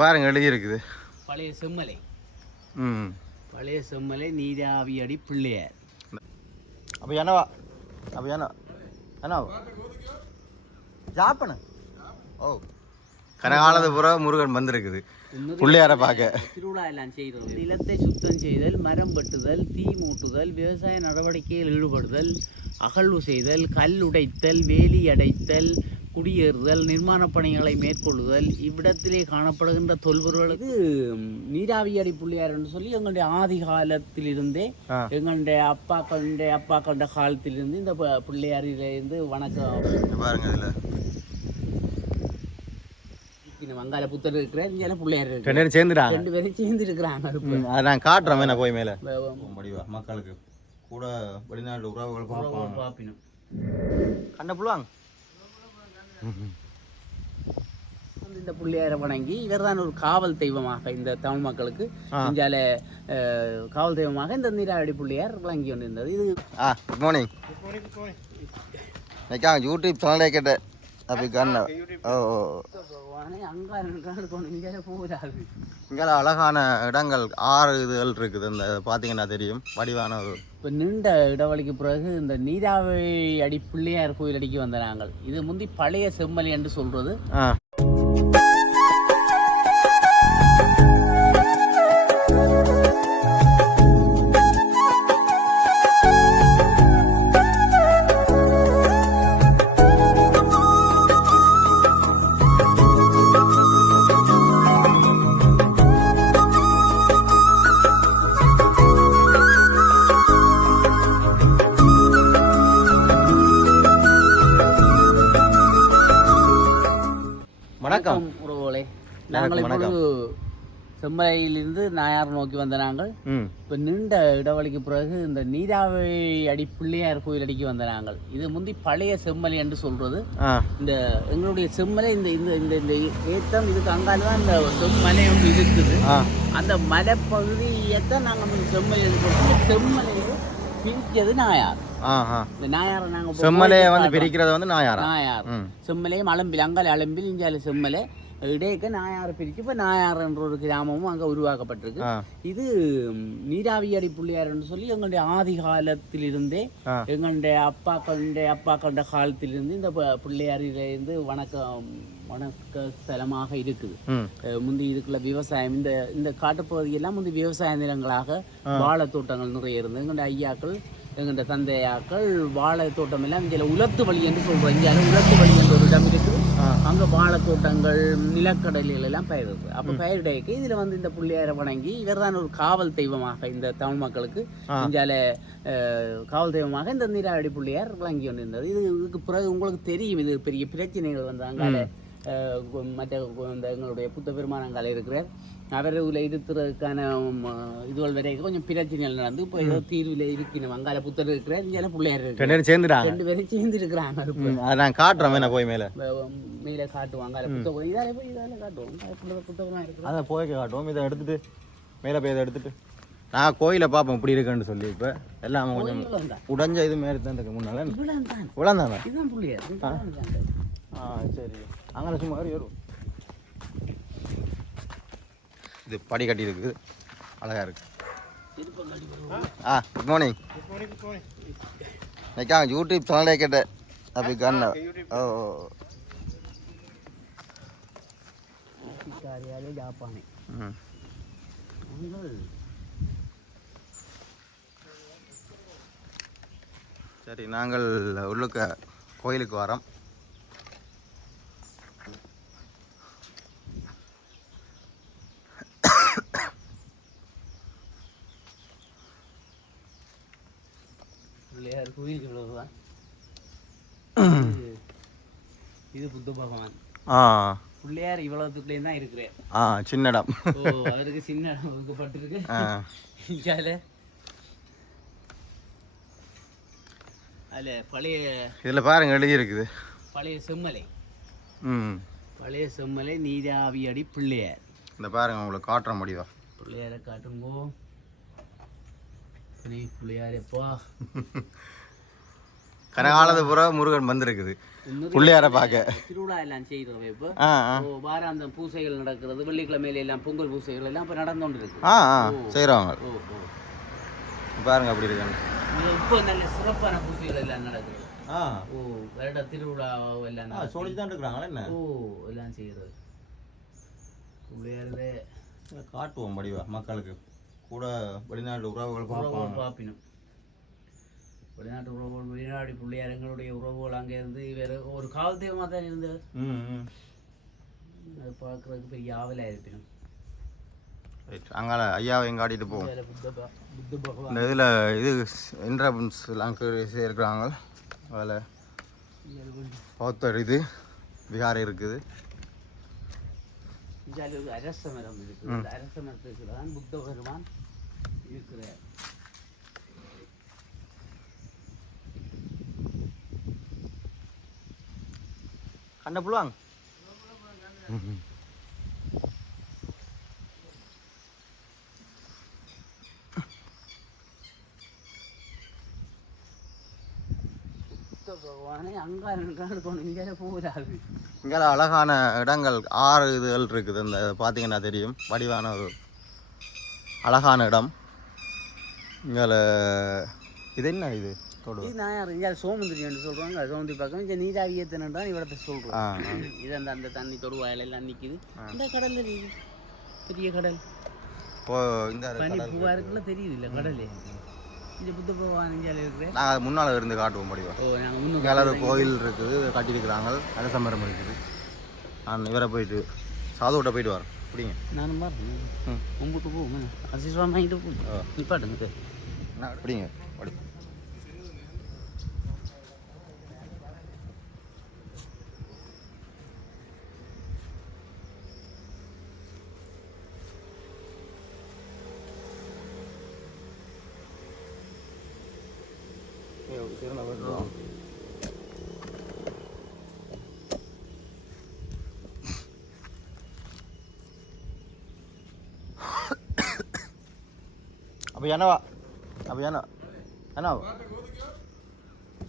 இதில் பாருங்க எழுதி இருக்குது பழைய செம்மலை. ம், பழைய செம்மலை நீராவியடி பிள்ளையார். அப்போ என்னவா அப்போ என்னவா ஜாப்பன ஓ கனகாலது புற முருகன் வந்திருக்குது பிள்ளையாரை பார்க்க. திருவிழா எல்லாம் செய்கிறது. நிலத்தை சுத்தம் செய்தல், மரம் வெட்டுதல், தீ மூட்டுதல், விவசாய நடவடிக்கையில் ஈடுபடுதல், அகழ்வு செய்தல், கல் உடைத்தல், வேலி அடைத்தல், குடியேறுதல், நிர்மாணப் பணிகளை மேற்கொள்ளுதல், இவ்விடத்திலே காணப்படுகின்ற தொல்பொருளுக்கு நீராவியடி பிள்ளையார் என்று சொல்லி எங்களுடைய ஆதி காலத்திலிருந்தே எங்களுடைய அப்பாக்களுடைய காலத்திலிருந்து இந்த பிள்ளையாரிலிருந்து வணக்கம் பாருங்க. இதில் வங்காள புத்தர் இருக்கிறார், இங்கே பிள்ளையார் ரெண்டு பேரும் சேர்ந்துட்டாங்க. ரெண்டு பேரும் சேர்ந்து இருக்கிறாங்க. அதை நான் காட்டுறேன் நான் போய் மேலே முடிவா மக்களுக்கு கூட வெளிநாட்டு உறவுகள் பார்ப்பினும் கண்ண புள்ளுவாங்க. இந்த பிள்ளையாரை வணங்கி இவர் தான் ஒரு காவல் தெய்வமாக இந்த தமிழ் மக்களுக்கு இந்தியால காவல் தெய்வமாக இந்த நீராவடி பிள்ளையார் வழங்கி கொண்டிருந்தது. இது குட் மார்னிங் யூடியூப் சேனலே கேட்டேன். அப்படி கண்ண இங்கே அழகான இடங்கள் 6 இதுகள் இருக்குது. இந்த பார்த்தீங்கன்னா தெரியும் வடிவான ஒரு. இப்போ நீண்ட இடவழிக்கு பிறகு இந்த நீராவி அடி பிள்ளையார் கோயில் அடிக்கு வந்த நாங்கள். இது முந்தி பழைய செம்மலை என்று சொல்றது. வணக்கம் உறவுகளே, நாங்கள் இப்பொழுது செம்மலையிலிருந்து நாயார் நோக்கி வந்த நாங்கள். இப்போ நீண்ட இடவழிக்கு பிறகு இந்த நீராவி அடி பிள்ளையார் கோயில் அடிக்கு வந்த நாங்கள். இது முந்தி பழைய செம்மலை என்று சொல்றது. இந்த எங்களுடைய செம்மலை இந்த இந்த இந்த ஏத்தம் இதுக்கு அங்கால தான் இந்த செம்மலை ஒன்று இருக்குது. அந்த மலைப்பகுதியைத்தான் நாங்கள் செம்மலை என்று சொல்றோம். செம்மலையை பிரிக்கிறது நாயார். இந்த நாயாரை நாங்கள் செம்மலையை வந்து பிரிக்கிறது வந்து நாயார். செம்மலையும் அலம்பில் அங்கால அலம்பில் இஞ்சால செம்மலை இடையக்க நாயாரை பிரித்து இப்போ நாயார் என்ற ஒரு கிராமமும் அங்கே உருவாக்கப்பட்டிருக்கு. நீராவியடி பிள்ளையார் என்று சொல்லி எங்களுடைய ஆதி காலத்திலிருந்தே எங்களுடைய அப்பாக்களுடைய காலத்திலிருந்து இந்த பிள்ளையாரிலிருந்து வணக்க ஸ்தலமாக இருக்குது. முந்தி இதுக்குள்ள விவசாயம் இந்த காட்டுப்பகுதியெல்லாம் முந்தி விவசாய நிலங்களாக வாழை தோட்டங்கள் நிறைய இருந்து எங்களுடைய ஐயாக்கள் எங்களுடைய தந்தையாக்கள் வாழை தோட்டம் எல்லாம் இங்கே உலத்து வழி என்று சொல்றோம். இங்கே உலத்து வழி என்ற ஒரு இடம் இருக்குது. அங்கே வாழை தோட்டங்கள் நிலக்கடலைகள் எல்லாம் பயிரிடுது. அப்போ பயிரிடைக்கு இதில் வந்து இந்த பிள்ளையாரை வணங்கி இவர் தான் ஒரு காவல் தெய்வமாக இந்த தமிழ் மக்களுக்கு இந்தியால காவல் தெய்வமாக இந்த நீராவடி பிள்ளையார் வழங்கி கொண்டிருந்தது. இதுக்கு பிறகு உங்களுக்கு தெரியும் இது பெரிய பிரச்சனைகள் வந்து அங்கால மற்ற இந்த எங்களுடைய புத்த பெருமானங்கால இருக்கிறார். அவர் இதில் இருக்கிறதுக்கான இதுகள் வரைக்கும் கொஞ்சம் பிரச்சனைகள் நடந்து இப்போ ஏதோ தீர்வில் இருக்கணும். அங்கால புத்தர் இருக்கிறார், இங்கே பிள்ளையார் இருக்கிறார். ரெண்டு பேரும் சேர்ந்து இருக்கிறாங்க. நான் காட்டுறேன் போய் மேலே காட்டுவாங்க. அங்கால புத்தகம் இதால போய் இதால காட்டுவோம். புத்தகம்லாம் இருக்கு, அதை போய் காட்டுவோம். இதை எடுத்துட்டு மேலே போய் இதை எடுத்துட்டு நான் கோயிலை பார்ப்போம் இப்படி இருக்குன்னு சொல்லி. இப்போ எல்லாம் கொஞ்சம் உடஞ்ச இது மாரி தான் இருக்கு. முன்னால இவ்வளோதான் இதுதான் பிள்ளையார். சரி, அங்கே சும்மா வரும். இது படி கட்டி இருக்குது, அழகா இருக்கு. குட் மார்னிங் யூடியூப் சேனலே கேட்டேன். அப்படி கண்ண சரி, நாங்கள் உள்ளுக்க கோயிலுக்கு வரோம். கோயிலுக்கு இவ்வளவுதான். இது புத்த பகவான். பிள்ளையார் இவ்வளவுக்குள்ளேயும் தான் இருக்கிறேன். சின்ன இடம். அவருக்கு சின்ன இடம் ஒதுக்கப்பட்டிருக்கு. அதுல பழைய இதுல பாருங்க எழுதி இருக்குது பழைய செம்மலை. பழைய செம்மலை நீராவியடி பிள்ளையார். இந்த பாருங்க உங்களுக்கு காட்டுற முடிவா. பிள்ளையாரை காட்டுங்கோ. பிள்ளையாரப்பா கனகாலத்து பூரா முருகன் வந்திருக்குது பிள்ளையார பார்க்க. திருவிழா எல்லாம் செய்யறவை இப்போ வாராந்தம் பூசைகள் நடக்கிறது, வெள்ளிக்கிழமையில எல்லாம் பொங்கல் பூசைகள் எல்லாம் இப்போ நடந்துகிட்டு இருக்கு. செய்கிறவங்க பாருங்க அப்படி இருக்காங்க. இப்போ நல்ல சிறப்பான பூசைகள் எல்லாம் நடக்குது. வருட திருவிழா எல்லாம் சொல்லி தான் இருக்கிறாங்களா என்ன? எல்லாம் செய்யறது பிள்ளையாரதே காட்டுவோம் படிவா மக்களுக்கு கூட. வெளிநாட்டு உறவுகள் பார்ப்பினும் வெளிநாட்டு உறவுகள் வெளிநாடு பிள்ளையார் எங்களுடைய உறவுகள் அங்கே இருந்து வேறு ஒரு காவல் தெய்வமாக தான் இருந்தது. அது பார்க்குறதுக்கு பெரிய ஆவலாக இருப்பினும் அங்கால ஐயாவை எங்கே ஆடிட்டு போவோம். இந்த இதில் இது என்ட்ரன்ஸ்லாம் இருக்கிறாங்க. அதில் பௌத்தர் இது விகாரம் இருக்குது. அரச மரம் இருக்குது. அரச மரத்துக்கு தான் புத்த பெருமான் இருக்கிறார். கண்ட புள்வாங்க இங்கே அழகான இடங்கள் 6 இதுகள் இருக்குது. இந்த பார்த்தீங்கன்னா தெரியும் வடிவான ஒரு அழகான இடம். இங்கே இது என்ன இது சோமந்திரின்னு சொல்றாங்க. சோமந்திரி பக்கம் இங்கே நீராவியத்தினா இவரத்தை சொல்றோம். இது அந்த தண்ணி தொடுவாயில எல்லாம் நிற்குது. இந்த கடல் தெரியுது, பெரிய கடல். பூவா இருக்குல்ல தெரியுது இல்லை கடல். இது புத்த பகவான் இருக்கிறேன். நாங்கள் முன்னால் இருந்து காட்டுவோம் முடியும். ஒரு கோயில் இருக்குது கட்டியிருக்கிறாங்க. அரச மரம் இருக்குது. நான் இவரை போயிட்டு சாதுகிட்ட போயிட்டு வரேன். பிடிங்க நானும் பாருங்க கும்பிட்டு போவோம். அசிஸ்வான் வாங்கிட்டு போவோம். நிப்பாட்டுங்க பிடிங்க படி. அப்போ என்னவா அப்போ என்ன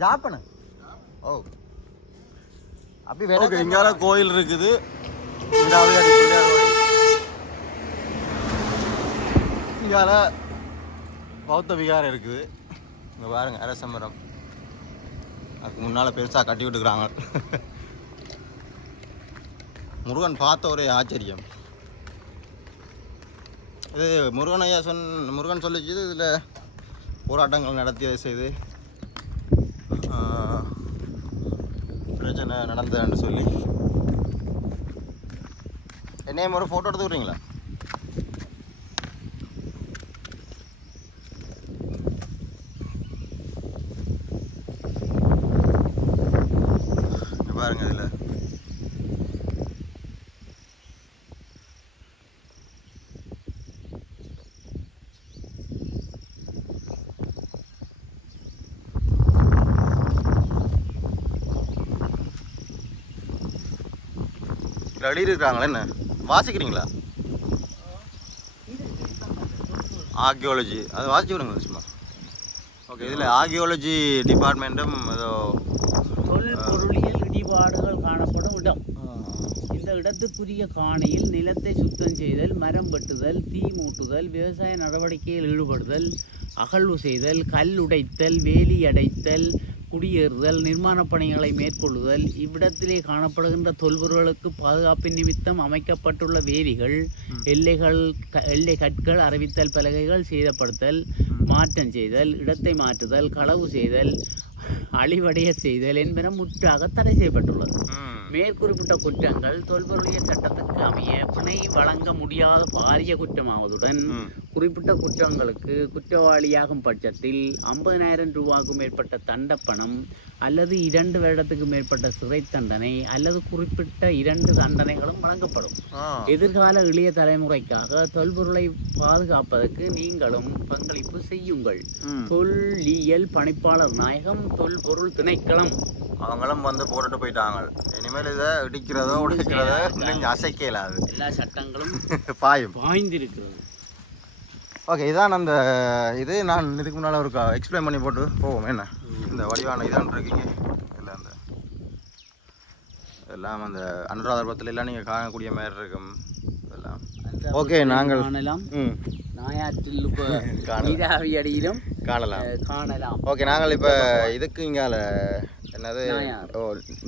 ஜாப்பண்ண அப்படி வேணும். இங்கால கோயில் இருக்குது. இங்கால பௌத்த விகாரம் இருக்குது. இங்கே பாருங்க அரச மரம். அதுக்கு முன்னால் பெருசாக கட்டி விட்டுக்கிறாங்க. முருகன் பார்த்த ஒரே ஆச்சரியம். இது முருகன் ஐயா முருகன் சொல்லிச்சு. இதில் போராட்டங்கள் நடத்தி செய்து பிரச்சனை நடந்ததுன்னு சொல்லி. என்னையும் ஒரு ஃபோட்டோ எடுத்து விட்றீங்களா? பாருங்க இதில் எழுதி இருக்காங்களா? என்ன வாசிக்கிறீங்களா? ஆர்கியோலஜி அது வாசிச்சு விடுங்க சும்மா. ஓகே, இதில் ஆர்கியோலஜி டிபார்ட்மெண்ட்டும் ஏதோ தொல்பொருளியல் இடிபாடுகள் காணப்படும் இடம். இந்த இடத்துக்குரிய காணியில் நிலத்தை சுத்தம் செய்தல், மரம் வெட்டுதல், தீ மூட்டுதல், விவசாய நடவடிக்கையில் ஈடுபடுதல், அகழ்வு செய்தல், கல் உடைத்தல், வேலி அடைத்தல், குடியேறுதல், நிர்மாணப் பணிகளை மேற்கொள்ளுதல், இவ்விடத்திலே காணப்படுகின்ற தொல்பொருளுக்கு பாதுகாப்பின் நிமித்தம் அமைக்கப்பட்டுள்ள வேலிகள், எல்லை கற்கள், அறிவித்தல் பலகைகள் சேதப்படுத்தல், மாற்றம் செய்தல், இடத்தை மாற்றுதல், களவு செய்தல், அழிவடைய செய்தல் என்பன முற்றாக தடை செய்யப்பட்டுள்ளது. மேற்குறிப்பிட்ட குற்றங்கள் தொல்பொருளியல் சட்டத்துக்கு அமைய பிணை வழங்க முடியாத பாரிய குற்றமாவதுடன் குறிப்பிட்ட குற்றங்களுக்கு குற்றவாளியாகும் பட்சத்தில் 50,000 ரூபாய்க்கும் மேற்பட்ட தண்டப்பணம் அல்லது 2 வருடத்துக்கு மேற்பட்ட சிறை தண்டனை அல்லது குறிப்பிட்ட 2 தண்டனைகளும் வழங்கப்படும். எதிர்கால இளைய தலைமுறைக்காக தொல்பொருளை பாதுகாப்பதற்கு நீங்களும் பங்களிப்பு செய்யுங்கள். தொல்லியல் பணிப்பாளர் நாயகம், தொல்பொருள் திணைக்களம். அவங்களும் வந்து போட்டுட்டு போயிட்டாங்க. இனிமேல் இதை இடிக்கிறதோ உடைக்கிறதோ அசைக்க இயலாது. எல்லா சட்டங்களும் பாய்ந்திருக்கிறது. ஓகே, இதான் அந்த இது நான் இதுக்கு முன்னால் ஒரு எக்ஸ்பிளைன் பண்ணி போட்டு போவோம். என்ன இந்த இந்த வடிவான இதான் இருக்கீங்க இல்லை அந்த எல்லாம் அந்த அனுராதபத்தில் எல்லாம் நீங்கள் காணக்கூடிய மாதிரி இருக்கும் இதெல்லாம். ஓகே நாங்கள் காணலாம். நாயாற்றில் நீராவி அடியிலும் காணலாம். ஓகே நாங்கள் இப்போ இதுக்கு இங்கால என்னது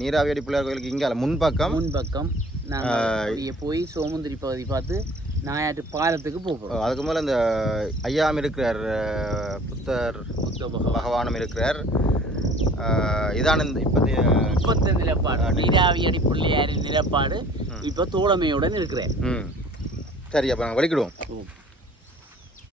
நீராவி அடி பிள்ளையார் கோயிலுக்கு இங்கால முன்பக்கம் நாங்கள் போய் சோமுந்திரி பகுதி பார்த்து நாயாற்று பாலத்துக்கு போகிறோம். அதுக்கு மேலே இந்த ஐயாம் இருக்கிறார், புத்த பகவானும் இருக்கிறார். இதான் இந்த இப்போத்த நிலப்பாடு நீராவி அடி பிள்ளையாரின் நிலப்பாடு இப்போ தோழமையுடன் இருக்கிறேன். சரி அப்போ நாங்கள் வலிக்கிடுவோம்.